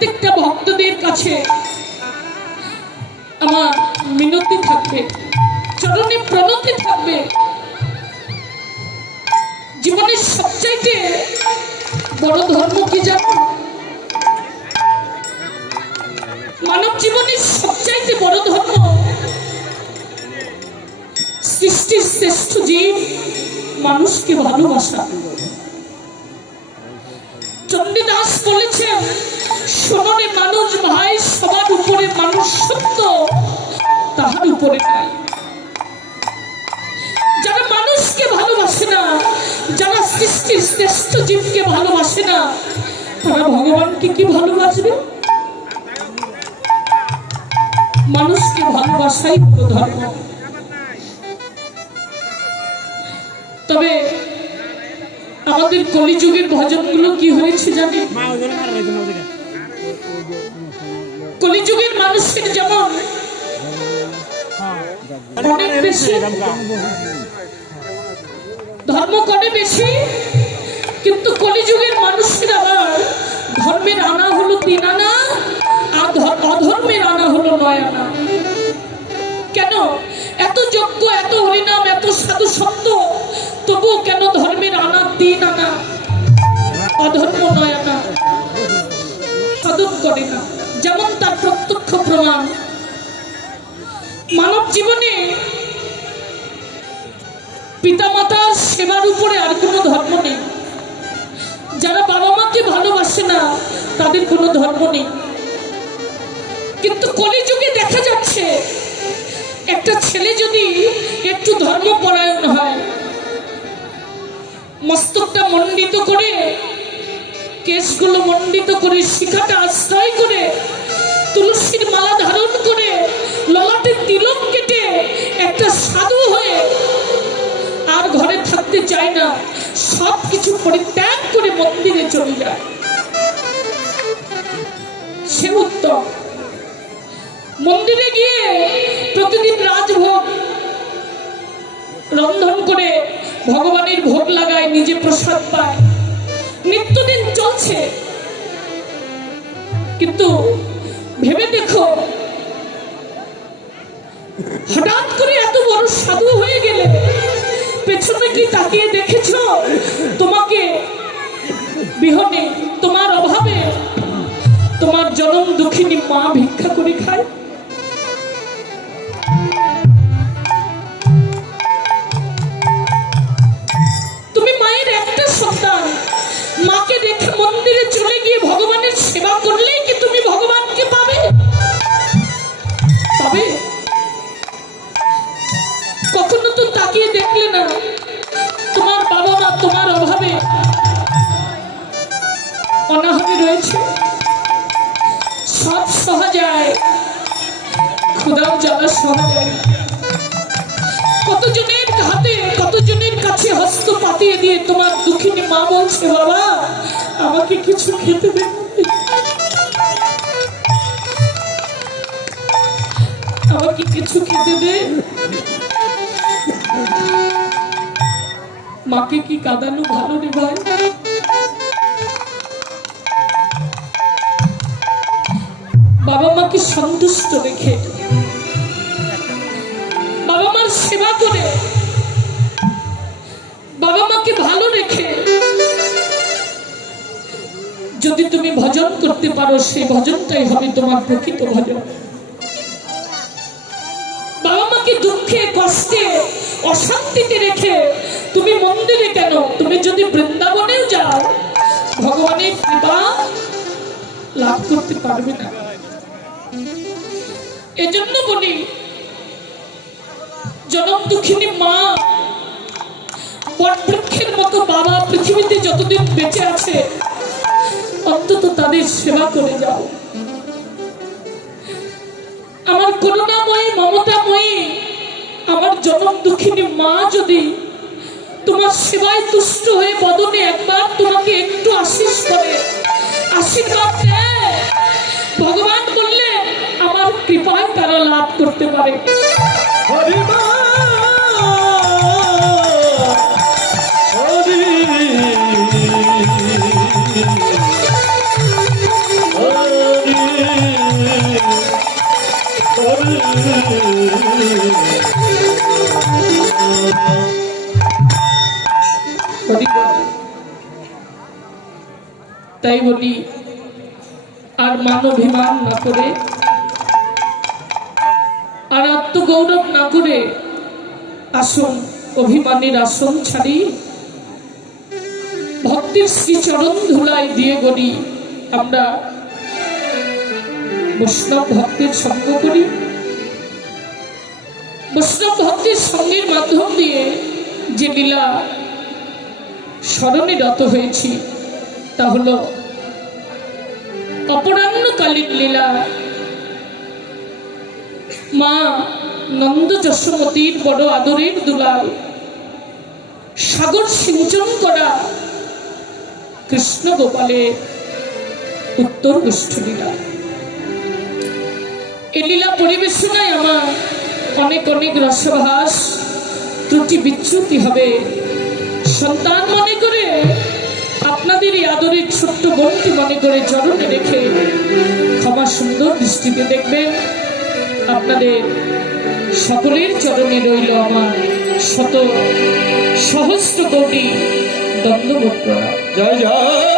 প্রত্যেকটা ভক্তদের কাছে আমার মিনতি থাকবে, চরণে প্রণতি থাকবে। জীবনের সবচাইতে বড় ধর্ম কি জানো? মানব জীবনের সবচাইতে বড় ধর্ম সৃষ্টির শ্রেষ্ঠ জীব মানুষকে ভালোবাসা। চণ্ডীদাস বলেছেন শোননে মানুষ ভাই সবার উপরে মানুষ সত্য, তাহার উপরে নাই। যারা মানুষকে ভালোবাসে না, যারা সৃষ্টির শ্রেষ্ঠ জীবকে ভালোবাসে না, তারা ভগবানকে কি ভালোবাসবে? মানুষকে ভালোবাসাই হলো ধর্ম। তবে আমাদের কলিযুগের ভজনগুলো কি হয়েছে জানেন? কলিযুগের মানুষের যেমন অনেক বেশি, ধর্ম করে বেশি, কিন্তু কলিযুগের মানুষের আবার ধর্মের আনা হলো তিন আনা, আর অধর্মের আনা হলো নয় আনা। কেন? এত যজ্ঞ, এত হরিনাম, এত সাধু শব্দ তবুও কেন ধর্মের আনা তিন আনা? অধর্ম নয় আনা। সাধন করে না। যেমন তার প্রত্যক্ষ প্রমাণ, মানব জীবনে পিতামাতার সেবার উপরে আর কোনো ধর্ম নেই। যারা বাবা মাকে ভালোবাসে না, তাদের কোনো ধর্ম নেই। কিন্তু কলিযুগে দেখা যাচ্ছে, একটা ছেলে যদি একটু ধর্মপরায়ণ হয়, মস্তকটা মণ্ডিত করে কেশগুলো মণ্ডিত করে শিখাটা আশ্রয় করে, তুলসীর মালা ধারণ করে, ললাটে তিলক কেটে একটা সাধু হয়ে আর ঘরে থাকতে চায় না। সব কিছু পরিত্যাগ করে মন্দিরে চলে যায়। সে উত্তম। মন্দিরে গিয়ে প্রতিদিন রাজভোগ, রন্ধন করে ভগবানের ভোগ লাগায়, নিজে প্রসাদ পায়। নিত্যদিন চলছে। কিন্তু ভেবে দেখো, হঠাৎ করে এত বড় সাধু হয়ে গেলে, পেছনে কি তাকিয়ে দেখেছ? তোমাকে বিহনে তোমার অভাবে তোমার জনম দুঃখিনী মা ভিক্ষা করে খায়। তাকিয়ে দেখলে না, তোমার বাবা মা তোমার অভাবে অনাহারে রয়েছে। সব সহা যায় ক্ষুদাও জ্বালা সহা যায়। কতজনের হাতে, কতজনের কাছে হস্ত পাতিয়ে দিয়ে তোমার দুঃখিনী মা বলছে, বাবা, আমাকে কিছু খেতে দেবে আমাকে কিছু খেতে দে। মাকে কি কাঁদানো ভালো রে ভাই? বাবা মাকে সন্তুষ্ট রেখে বাবা মার সেবা করে? বাবা মাকে ভালো রেখে যদি তুমি ভজন করতে পারো, সেই ভজনটাই হবে তোমার প্রকৃত ভজন। বাবা মাকে দুঃখে, কষ্টে, অশান্তিতে রেখে তুমি মন্দিরে কেন? তুমি যদি বৃন্দাবনেও যাও, ভগবানের কৃপা লাভ করতে পারবে না। এজন্য বলি জনম দুঃখিনী মা, বটবৃক্ষের মতো বাবা পৃথিবীতে যতদিন বেঁচে আছে, অন্তত তাদের সেবা করে যাও। আমার করুণাময়ী, মমতাময়ী, আমার জনম দুঃখিনী মা যদি তোমার সেবায় তুষ্ট হয়ে বদনে একবার তোমাকে একটু আশিস করে আশীর্বাদ ভগবান বললে আমার কৃপায় তারা লাভ করতে পারে Thank you. তাই বলি, আর মানবিমান না করে, আর আত্মগৌরব না করে আসন, অভিমানের আসন ছাড়ি, ভক্তির শ্রীচরণ ধুলাই দিয়ে গড়ি আমরা বৈষ্ণব ভক্তির সঙ্গ করি। বৈষ্ণব ভক্তির সঙ্গের মাধ্যম দিয়ে যে লীলা স্মরণে রত হয়েছি। তা হলো অপরাহ্নকালীন লীলা, মা নন্দ যশোমতীর বড় আদরের দুলাল, সাগর সিঞ্চন করা কৃষ্ণ গোপালের উত্তর লীলা। এ লীলা পরিবেশনায় আমার অনেক অনেক রসভাস ত্রুটি বিচ্যুতি হবে। সন্তান মনে করে আপনাদের আদরের ছোট্ট বোনকে মনে করে জনকে রেখে ক্ষমা সুন্দর দৃষ্টিতে দেখবেন। আপনাদের সকলের চরণে রইল আমার শত সহস্র কোটি প্রণাম। জয় জয়।